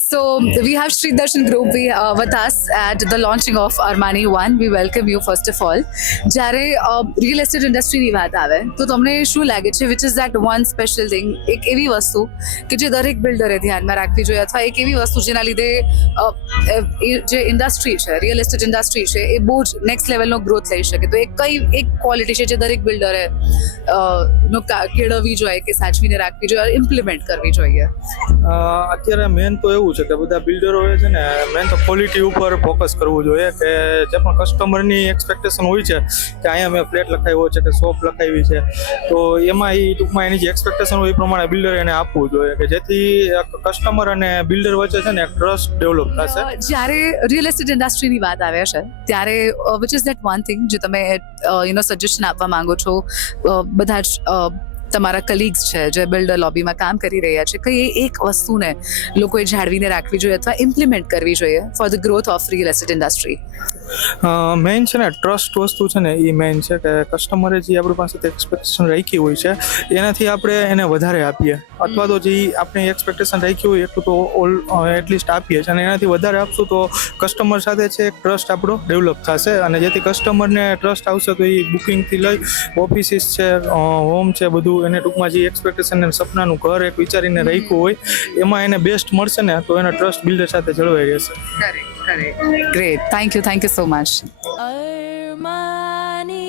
So we have Sri Darshan Group with us at the launching of Armani One. We welcome you first of all. જ્યારે real estate ઇન્ડસ્ટ્રીની વાત આવે તો તમને શું લાગે છે which is that one special thing, એક એવી વસ્તુ કે જે દરેક બિલ્ડરે ધ્યાનમાં રાખવી જોઈએ, અથવા એક એવી વસ્તુ જેના લીધે જે ઇન્ડસ્ટ્રી છે, રિયલ એસ્ટેટ ઇન્ડસ્ટ્રી છે, એ બહુ જ નેક્સ્ટ લેવલનો ગ્રોથ લઈ શકે? તો એક ક્વોલિટી છે જે દરેક બિલ્ડરે કેળવવી જોઈએ કે સાચવીને રાખવી જોઈએ, ઇમ્પ્લિમેન્ટ કરવી જોઈએ? અત્યારે મેન તો એવું છે કે બધા બિલ્ડરોએ છે ને મેન તો ક્વોલિટી ઉપર ફોકસ કરવું જોઈએ, કે જે પણ કસ્ટમરની એક્સપેક્ટેશન હોય છે કે અહીંયા મેં ફ્લેટ લખાવ્યો છે કે શોપ લખાવી છે, તો એમાં એ ટૂંકમાં એની જે એક્સપેક્ટેશન હોય એ પ્રમાણે બિલ્ડર એને આપવું જોઈએ, કે જેથી કસ્ટમર અને બિલ્ડર વચ્ચે છે ને એક ટ્રસ્ટ ડેવલપ થશે. જ્યારે રિયલ એસ્ટેટ ઇન્ડસ્ટ્રીની વાત આવે છે ત્યારે which is that one thing જે તમે સજેશન આપવા માંગો છો બધા જ તમારા કલીગ્સ છે જે બિલ્ડર લોબીમાં કામ કરી રહ્યા છે, કઈ એક વસ્તુને લોકોએ જાળવીને રાખવી જોઈએ અથવા ઇમ્પ્લિમેન્ટ કરવી જોઈએ for the growth of real estate industry? Main છે ને ટ્રસ્ટ વસ્તુ છે ને એ મેઇન છે, કે કસ્ટમરે જે આપણી પાસેથી એક્સપેક્ટેશન રાખી હોય છે એનાથી આપણે એને વધારે આપીએ, અથવા તો જે આપણે એક્સપેક્ટેશન રાખી હોય એટલું તો એટલીસ્ટ આપીએ છીએ, અને એનાથી વધારે આપશું તો કસ્ટમર સાથે છે એક ટ્રસ્ટ આપણો ડેવલપ થશે, અને જેથી કસ્ટમરને ટ્રસ્ટ આવશે તો એ બુકિંગથી લઈ ઓફિસીસ છે, હોમ છે, બધું એને ટૂંકમાં જે એક્સપેક્ટેશન અને સપનાનું ઘર એક વિચારીને રાખ્યું હોય એમાં એને બેસ્ટ મળશે ને તો એનો ટ્રસ્ટ બિલ્ડર સાથે જળવાઈ રહેશે. Great. Thank you so much. Armani